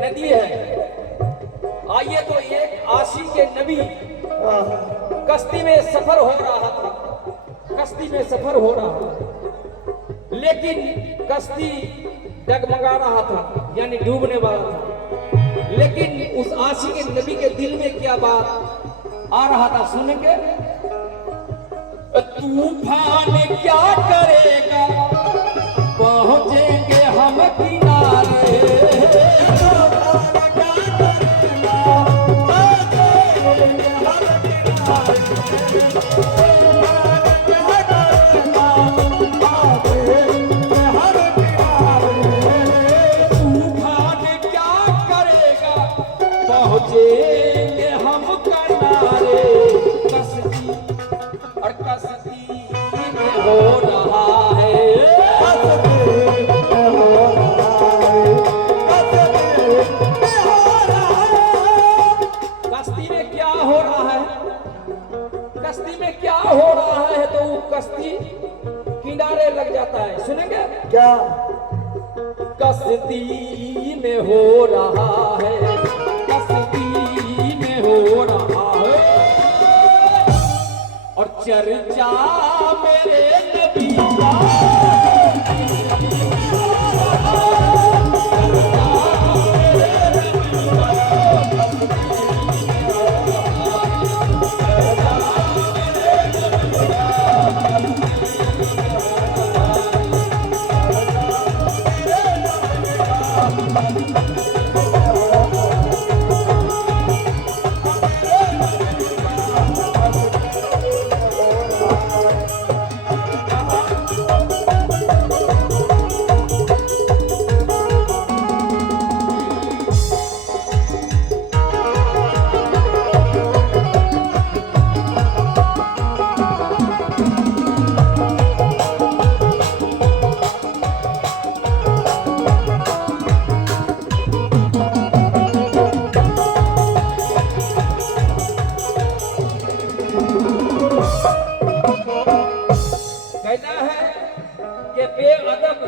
नदी है। आइए तो एक आशिक के नबी कश्ती में सफर हो रहा था, कश्ती में सफर हो रहा था, लेकिन कश्ती डगमगा रहा था, यानी डूबने वाला था। लेकिन उस आशिक के नबी के दिल में क्या बात आ रहा था सुनेंगे। तूफान क्या करेगा, पहुंचेंगे हम किनारे। तूफान क्या करेगा, पहुंचेंगे हम किनारे। कश्ती और कश्ती में हो रहा है, कश्ती में क्या हो रहा है, कश्ती में क्या हो रहा है, तो वो कश्ती किनारे लग जाता है। सुनेंगे क्या? कश्ती में हो रहा है, कश्ती में हो रहा है, और चर्चा मेरे नबी का। कहना है कि बेअदब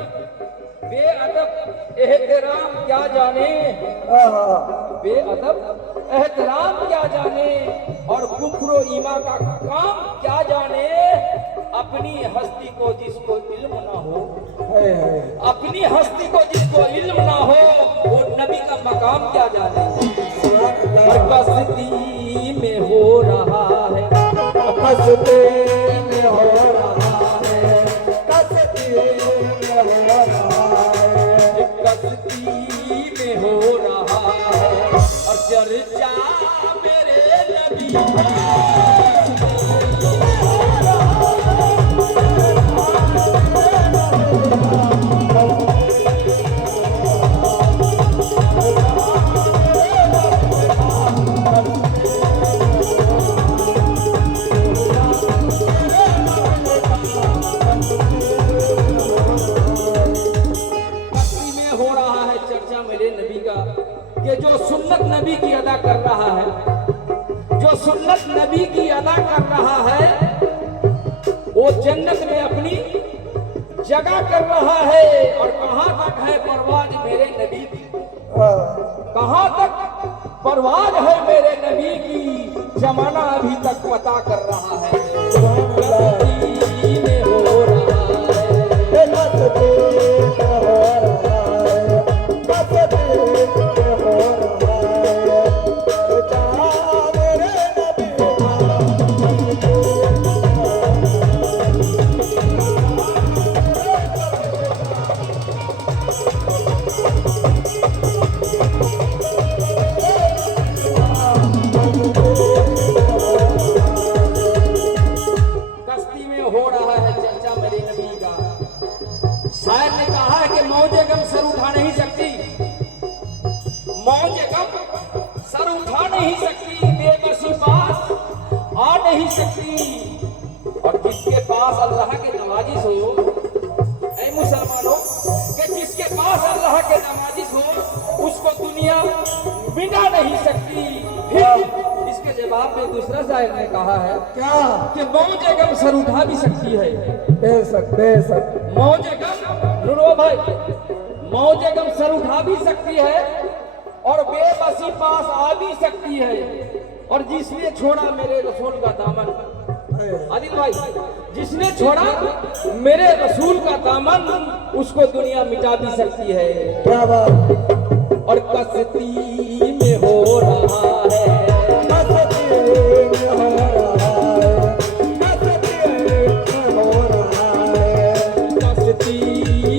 बेअदब एहतराम क्या जाने, बेअदब एहतराम क्या जाने, और कुफ्र ईमा का काम क्या जाने। अपनी हस्ती को जिसको इल्म ना हो, अपनी हस्ती को जिसको इल्म ना हो, वो नबी का मकाम क्या जाने। और कश्ती में हो रहा है, कश्ती में हो रहा है, कश्ती में हो रहा है, कश्ती में हो रहा है, और चर्चा मेरे नबी का। कि जो सुन्नत नबी की अदा कर रहा है, जो सुन्नत नबी की अदा कर रहा है, वो जन्नत में अपनी जगह कर रहा है। और कहां तक है परवाज मेरे नबी की, कहां तक परवाज है मेरे नबी की, जमाना अभी तक पता कर रहा है। कश्ती में हो रहा है, कश्ती में हो रहा है, कश्ती में हो रहा है, चर्चा मेरे नबी कश्ती में हो रहा है चर्चा मेरे नबी का। शायर ने कहा है कि मौजे गम सर उठा नहीं सकती, मौजे गम सर उठा नहीं सकती, बेबसी पास आ नहीं सकती। और जिसके पास अल्लाह के नवाजिश हो, ऐ मुसलमानों, कि जिसके पास अल्लाह के नवाजिश हो, उसको दुनिया मिटा नहीं सकती। फिर इसके जवाब में दूसरा शायर ने कहा है क्या? कि मौजे गम सर उठा भी सकती है। बेशक बेशक, मौजे गम नुरो भाई, मौजे गम सर उठा भी सकती है, और बेबसी पास आ भी सकती है। और जिसने छोड़ा मेरे रसूल का दामन, आदिल भाई, जिसने छोड़ा मेरे रसूल का दामन, उसको दुनिया मिटा भी सकती है। क्या बात, और कश्ती में हो रहा है, कश्ती में हो रहा है, कश्ती में हो रहा है, कश्ती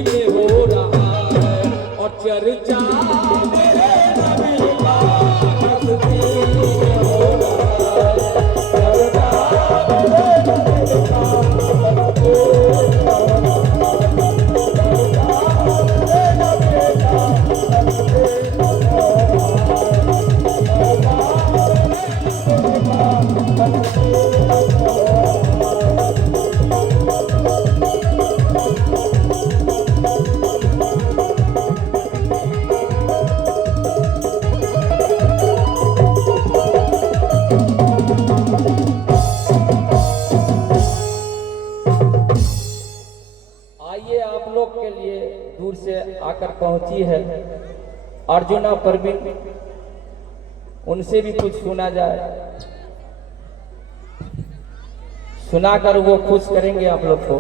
में हो रहा है। और चर्चा मेरे नबी का कश्ती में हो रहा है, चर्चा मेरे नबी का आइए, आप लोग के लिए दूर से आकर पहुंची है अर्जुना परवीन, उनसे भी कुछ सुना जाए, सुनाकर वो खुश करेंगे आप लोग को।